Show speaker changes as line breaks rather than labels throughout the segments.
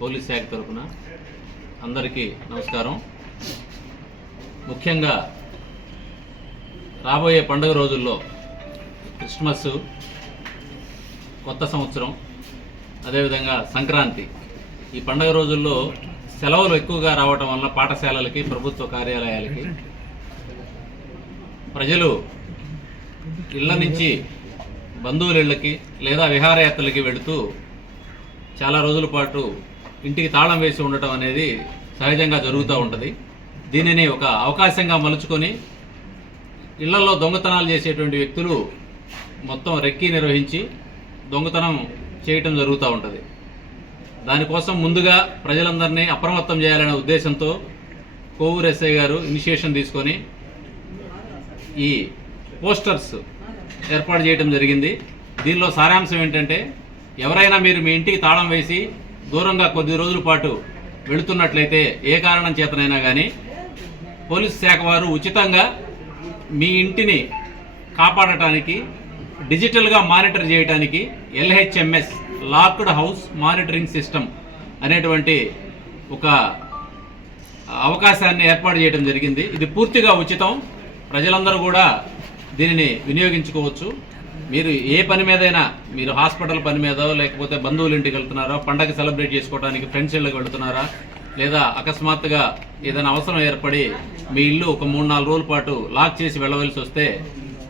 Police శాఖ తరఫున అందరికీ నమస్కారం. ముఖ్యంగా రాబోయే పండుగ రోజుల్లో క్రిస్మస్ కొత్త సంవత్సరం అదేవిధంగా సంక్రాంతి ఈ పండుగ రోజుల్లో సెలవులు ఎక్కువగా రావటం వల్ల పాఠశాలలకి ప్రభుత్వ కార్యాలయాలకి ప్రజలు ఇళ్ళ నుంచి బంధువుల ఇళ్ళకి లేదా విహారయాత్రలకి వెళుతూ చాలా రోజుల పాటు ఇంటికి తాళం వేసి ఉండటం అనేది సహజంగా జరుగుతూ ఉంటుంది. దీనిని ఒక అవకాశంగా మలుచుకొని ఇళ్ళలో దొంగతనాలు చేసేటువంటి వ్యక్తులు మొత్తం రెక్కి నిర్వహించి దొంగతనం చేయటం జరుగుతూ ఉంటుంది. దానికోసం ముందుగా ప్రజలందరినీ అప్రమత్తం చేయాలనే ఉద్దేశంతో కోవూరు ఎస్ఐ గారు ఇనిషియేషన్ తీసుకొని ఈ పోస్టర్స్ ఏర్పాటు చేయడం జరిగింది. దీనిలో సారాంశం ఏంటంటే ఎవరైనా మీరు మీ ఇంటికి తాళం వేసి దూరంగా కొద్ది రోజుల పాటు వెళుతున్నట్లయితే ఏ కారణం చేతనైనా కానీ పోలీస్ శాఖ వారు ఉచితంగా మీ ఇంటిని కాపాడటానికి డిజిటల్గా మానిటర్ చేయడానికి LHMS locked house monitoring system అనేటువంటి ఒక అవకాశాన్ని ఏర్పాటు చేయడం జరిగింది. ఇది పూర్తిగా ఉచితం. ప్రజలందరూ కూడా దీనిని వినియోగించుకోవచ్చు. మీరు ఏ పని మీదైనా మీరు హాస్పిటల్ పని మీదో లేకపోతే బంధువుల ఇంటికి వెళ్తున్నారో పండగ సెలబ్రేట్ చేసుకోవడానికి ఫ్రెండ్స్ ఇళ్ళకి వెళ్తున్నారా లేదా అకస్మాత్తుగా ఏదైనా అవసరం ఏర్పడి మీ ఇల్లు ఒక మూడు నాలుగు రోజుల పాటు లాక్ చేసి వెళ్ళవలసి వస్తే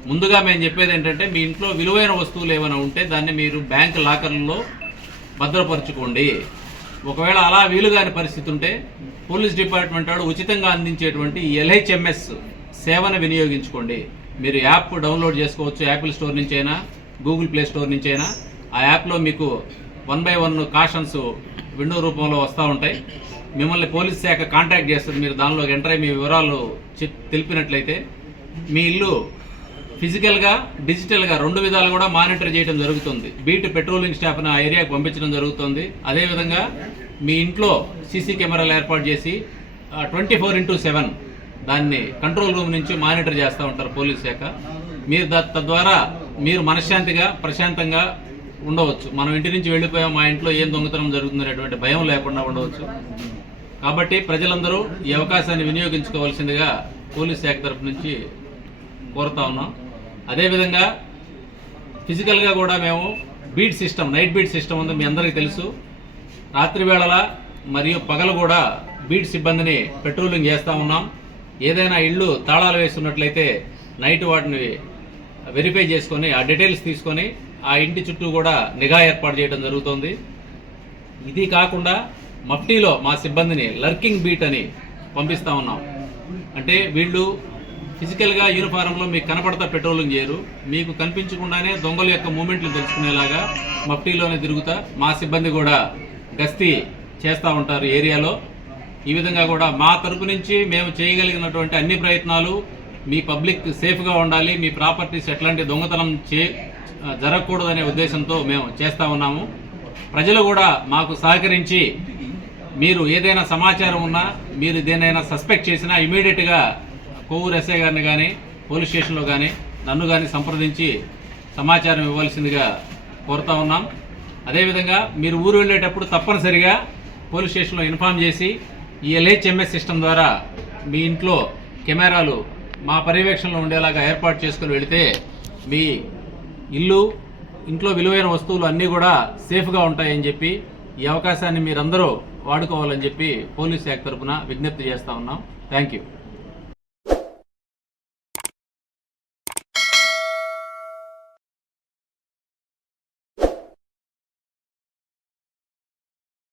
ముందుగా మేము చెప్పేది ఏంటంటే మీ ఇంట్లో విలువైన వస్తువులు ఏమైనా ఉంటే దాన్ని మీరు బ్యాంక్ లాకర్లలో భద్రపరచుకోండి. ఒకవేళ అలా వీలు కాని పరిస్థితి ఉంటే పోలీస్ డిపార్ట్మెంట్ వాడు ఉచితంగా అందించేటువంటి ఎల్హెచ్ఎంఎస్ సేవను వినియోగించుకోండి. మీరు యాప్ డౌన్లోడ్ చేసుకోవచ్చు. యాపిల్ స్టోర్ నుంచి అయినా గూగుల్ ప్లే స్టోర్ నుంచి అయినా ఆ యాప్లో మీకు one by one cautions window రూపంలో వస్తూ ఉంటాయి. మిమ్మల్ని పోలీస్ శాఖ కాంటాక్ట్ చేస్తుంది. మీరు దానిలోకి ఎంటర్ అయ్యి మీ వివరాలు చెప్- తెలిపినట్లయితే మీ ఇల్లు ఫిజికల్గా డిజిటల్గా రెండు విధాలు కూడా మానిటర్ చేయడం జరుగుతుంది. బీట్ పెట్రోలింగ్ స్టాఫ్ని ఆ ఏరియాకు పంపించడం జరుగుతుంది. అదేవిధంగా మీ ఇంట్లో సీసీ కెమెరాలు ఏర్పాటు చేసి ట్వంటీ ఫోర్ ఇంటూ సెవెన్ దాన్ని కంట్రోల్ రూమ్ నుంచి మానిటర్ చేస్తూ ఉంటారు పోలీస్ శాఖ. మీరు తద్వారా మీరు మనశ్శాంతిగా ప్రశాంతంగా ఉండవచ్చు. మనం ఇంటి నుంచి వెళ్ళిపోయాం మా ఇంట్లో ఏం దొంగతనం జరుగుతుందనేటువంటి భయం లేకుండా ఉండవచ్చు. కాబట్టి ప్రజలందరూ ఈ అవకాశాన్ని వినియోగించుకోవాల్సిందిగా పోలీస్ శాఖ తరఫు నుంచి కోరుతా ఉన్నాం. అదేవిధంగా ఫిజికల్గా కూడా మేము beat system night beat system ఉంది మీ అందరికీ తెలుసు. రాత్రి వేళల మరియు పగలు కూడా బీట్ సిబ్బందిని పెట్రోలింగ్ చేస్తూ ఉన్నాం. ఏదైనా ఇళ్ళు తాళాలు వేస్తున్నట్లయితే నైట్ వాటిని వెరిఫై చేసుకొని ఆ డీటెయిల్స్ తీసుకొని ఆ ఇంటి చుట్టూ కూడా నిఘా ఏర్పాటు చేయడం జరుగుతుంది. ఇది కాకుండా మఫ్టీలో మా సిబ్బందిని లర్కింగ్ బీట్ అని పంపిస్తా ఉన్నాం. అంటే వీళ్ళు ఫిజికల్గా యూనిఫారంలో మీకు కనపడతా పెట్రోలింగ్ చేయరు. మీకు కనిపించకుండానే దొంగల యొక్క మూమెంట్లు తెలుసుకునేలాగా మఫ్టీలోనే తిరుగుతా మా సిబ్బంది కూడా గస్తీ చేస్తూ ఉంటారు ఏరియాలో. ఈ విధంగా కూడా మా తరపు నుంచి మేము చేయగలిగినటువంటి అన్ని ప్రయత్నాలు మీ పబ్లిక్ సేఫ్గా ఉండాలి మీ ప్రాపర్టీస్ ఎట్లాంటి దొంగతనం చే జరగకూడదనే ఉద్దేశంతో మేము చేస్తూ ఉన్నాము. ప్రజలు కూడా మాకు సహకరించి మీరు ఏదైనా సమాచారం ఉన్నా మీరు దేనైనా సస్పెక్ట్ చేసినా ఇమీడియట్గా కొవ్వూరు ఎస్ఐ గారిని కానీ పోలీస్ స్టేషన్లో కానీ నన్ను కానీ సంప్రదించి సమాచారం ఇవ్వాల్సిందిగా కోరుతా ఉన్నాం. అదేవిధంగా మీరు ఊరు వెళ్ళేటప్పుడు తప్పనిసరిగా పోలీస్ స్టేషన్లో ఇన్ఫామ్ చేసి ఈ ఎల్హెచ్ఎంఎస్ సిస్టమ్ ద్వారా మీ ఇంట్లో కెమెరాలు మా పర్యవేక్షణలో ఉండేలాగా ఏర్పాటు చేసుకుని వెళితే మీ ఇల్లు ఇంట్లో విలువైన వస్తువులు అన్నీ కూడా సేఫ్గా ఉంటాయని చెప్పి ఈ అవకాశాన్ని మీరందరూ వాడుకోవాలని చెప్పి పోలీస్ శాఖ తరపున విజ్ఞప్తి చేస్తా ఉన్నాం. Thank you